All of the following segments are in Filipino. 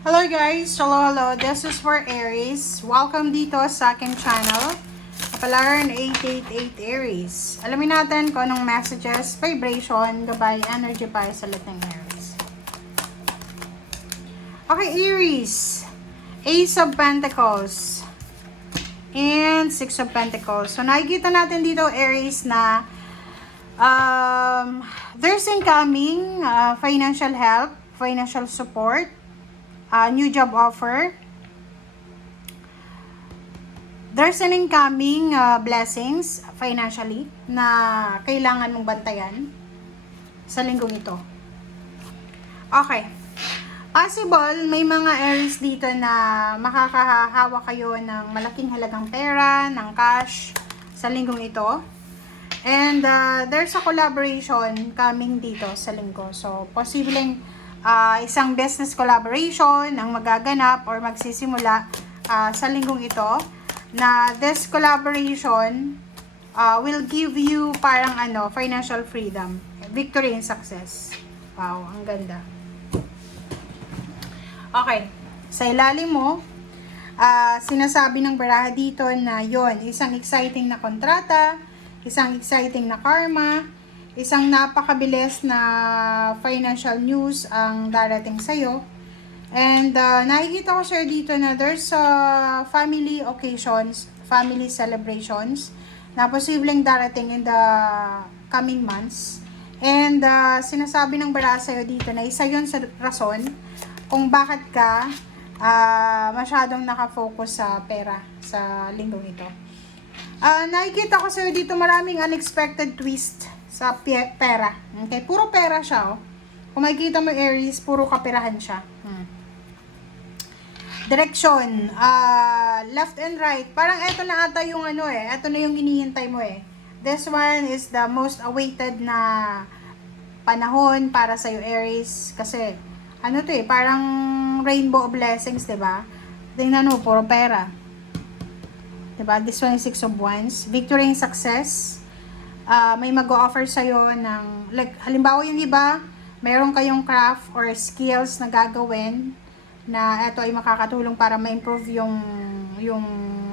Hello guys! Hello! This is for Aries. Welcome dito sa aking channel. Kapalaran 888 Aries. Alamin natin kung anong messages, vibration, gabay, energy para sa lahat ng Aries. Okay, Aries. Ace of Pentacles. And Six of Pentacles. So, nakikita natin dito, Aries, na there's incoming financial help, financial support, new job offer. There's an incoming blessings financially na kailangan mong bantayan sa linggong ito. Okay. Possible, may mga Aries dito na makakahawa kayo ng malaking halagang pera, ng cash sa linggong ito. And there's a collaboration coming dito sa linggo. So, posibleng isang business collaboration ang magaganap or magsisimula sa linggong ito, na this collaboration will give you parang financial freedom, victory and success. Wow, ang ganda. Okay, sa ilalim mo, sinasabi ng baraha dito na yon, isang exciting na kontrata, isang exciting na karma, isang napakabilis na financial news ang darating sa'yo. And nakikita ko sir dito na there's family occasions, family celebrations na posibleng darating in the coming months. And sinasabi ng baraha sa'yo dito na isa yun sa rason kung bakit ka masyadong nakafocus sa pera sa linggong ito. Nakikita ko sa'yo dito maraming unexpected twist sa pera. Okay? Puro pera siya, oh. Kung makikita mo Aries, puro kaperahan siya. Direction, left and right. Parang eto na ata yung eto na yung hinihintay mo eh. This one is the most awaited na panahon para sa'yo Aries. Kasi, parang rainbow of blessings, diba? Tingnan mo, puro pera. Diba? This one is Six of Wands. Victory and success. May mag-o-offer sa'yo ng, like, halimbawa yung iba, mayroon kayong craft or skills na gagawin na ito ay makakatulong para ma-improve yung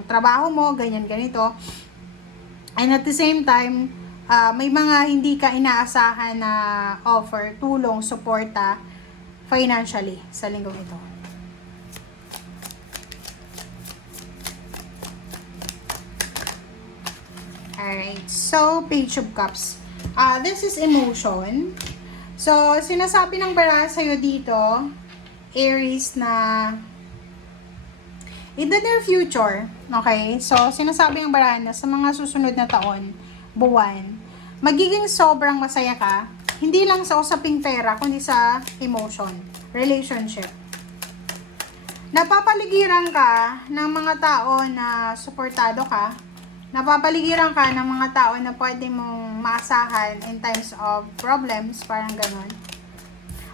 trabaho mo, ganito. And at the same time, may mga hindi ka inaasahan na offer, tulong, suporta, financially sa linggong ito. Alright, so Page of Cups. This is emotion. So, sinasabi ng baraha sa'yo dito, Aries, na in the near future, okay? So, sinasabi ng baraha na sa mga susunod na taon, buwan, magiging sobrang masaya ka, hindi lang sa usaping pera, kundi sa emotion, relationship. Napapaligiran ka ng mga tao na suportado ka, napapaligiran ka ng mga tao na pwede mong maasahan in times of problems, parang ganon.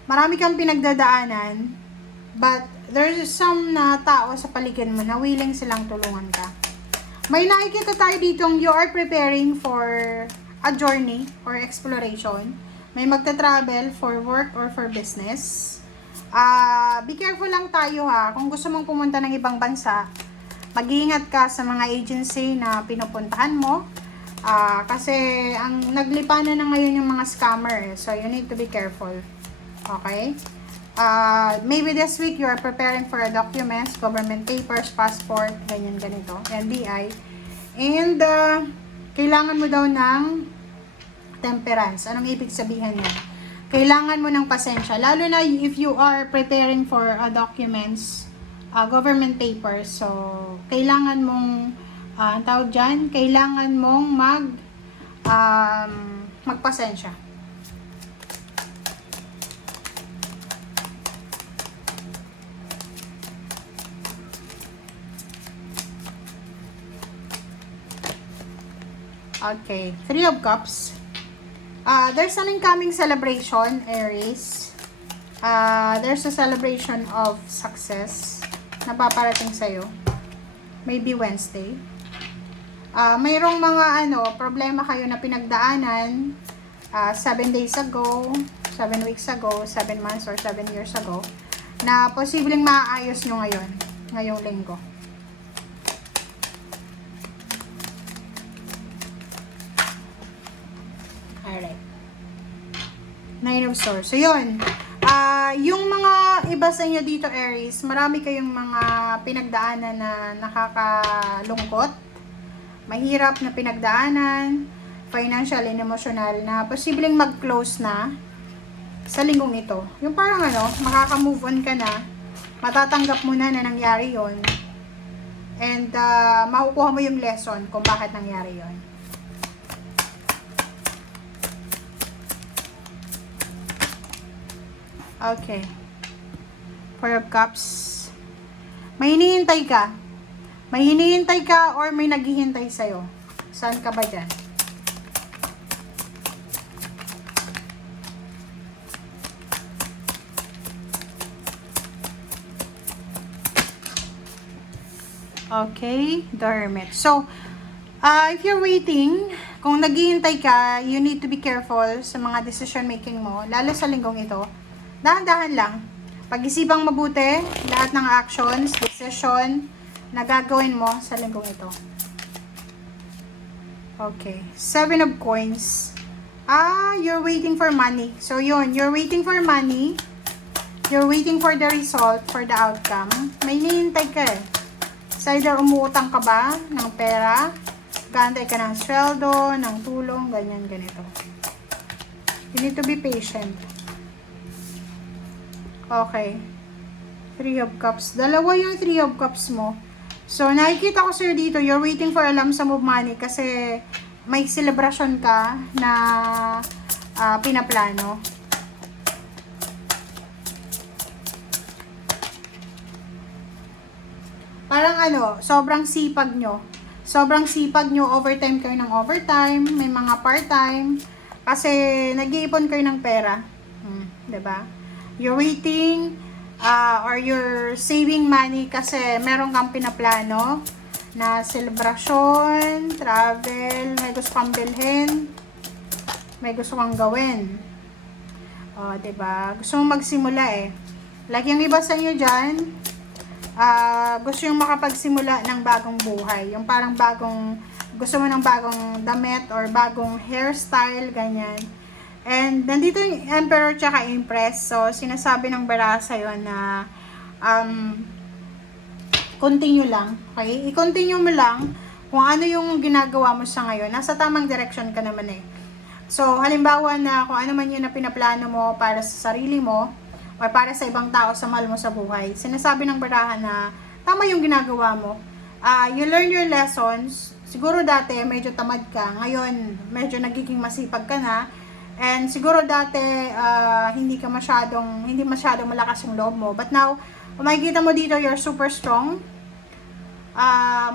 Marami kang pinagdadaanan, but there's some na tao sa paligid mo na willing silang tulungan ka. May nakikita tayo ditong you are preparing for a journey or exploration. May magta-travel for work or for business. Be careful lang tayo ha. Kung gusto mong pumunta ng ibang bansa, mag-iingat ka sa mga agency na pinupuntahan mo. Kasi ang naglipanan na ngayon yung mga scammer. So, you need to be careful. Okay? Maybe this week you are preparing for a documents, government papers, passport, ganito, NBI. And, kailangan mo daw ng temperance. Anong ibig sabihin niya? Kailangan mo ng pasensya. Lalo na if you are preparing for a documents, government papers. So, kailangan mong, tawag dyan, kailangan mong magpasensya. Okay, Three of Cups. There's an incoming celebration, Aries. There's a celebration of success na paparating sa'yo. Maybe Wednesday. Mayroong mga problema kayo na pinagdaanan 7 days ago, 7 weeks ago, 7 months or 7 years ago. na posibleng maaayos nyo ngayong linggo. Alright. Nine of Swords. So, yun. Yung mga iba sa inyo dito, Aries, marami kayong mga pinagdaanan na nakakalungkot. Mahirap na pinagdaanan, financial and emotional, na posibleng mag-close na sa linggong ito. Yung parang makaka-move on ka na, matatanggap mo na nangyari yon, and makukuha mo yung lesson kung bakit nangyari yon. Okay. Four of Cups. May hinihintay ka. May hinihintay ka or may naghihintay sa'yo. Saan ka ba dyan? Okay, the Hermit. So, if you're waiting, kung naghihintay ka, you need to be careful sa mga decision making mo, lalo sa linggong ito. Dahan-dahan lang. Pag-isipang mabuti, lahat ng actions, decision na gagawin mo sa linggong ito. Okay. 7 of Coins. You're waiting for money. So, yun. You're waiting for money. You're waiting for the result, for the outcome. May hinihintay ka eh. So, either umuutang ka ba ng pera, gantay ka ng sweldo, ng tulong, ganyan, ganito. You need to be patient. Okay. 3 of Cups. Dalawa yung 3 of Cups mo. So, nakikita ko sir dito, you're waiting for a lump sum of money kasi may celebration ka na pinaplano. Parang sobrang sipag nyo. Sobrang sipag nyo, overtime kayo ng overtime, may mga part-time, kasi nag-iipon kayo ng pera. Diba? You're waiting, or you're saving money kasi meron kang pinaplano na celebration, travel, may gusto kang bilhin, may gusto kang gawin. Diba? Gusto mong magsimula eh. Like yung iba sa inyo dyan, gusto yung makapagsimula ng bagong buhay. Yung parang gusto mo ng bagong damit or bagong hairstyle, ganyan. And nandito yung Emperor tsaka Empress. So, sinasabi ng baraha sa'yo na continue lang. Okay? I-continue mo lang kung ano yung ginagawa mo sa ngayon. Nasa tamang direction ka naman eh. So, halimbawa na kung ano man yun na pinaplano mo para sa sarili mo or para sa ibang tao sa mahal mo sa buhay. Sinasabi ng baraha na tama yung ginagawa mo. You learn your lessons. Siguro dati medyo tamad ka. Ngayon, medyo nagiging masipag ka na. And siguro dati hindi masyadong malakas yung loob mo. But now, makikita mo dito, you're super strong.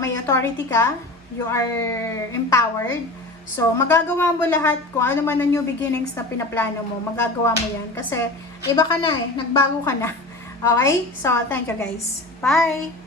May authority ka. You are empowered. So, magagawa mo lahat kung ano man ang new beginnings na pinaplano mo. Magagawa mo yan. Kasi, iba ka na eh. Nagbago ka na. Okay? So, thank you guys. Bye!